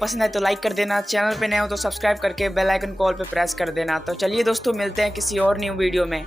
पसंद है तो लाइक कर देना, चैनल पे नए हो तो सब्सक्राइब करके बेल आइकन कॉल पे प्रेस कर देना। तो चलिए दोस्तों, मिलते हैं किसी और न्यू वीडियो में।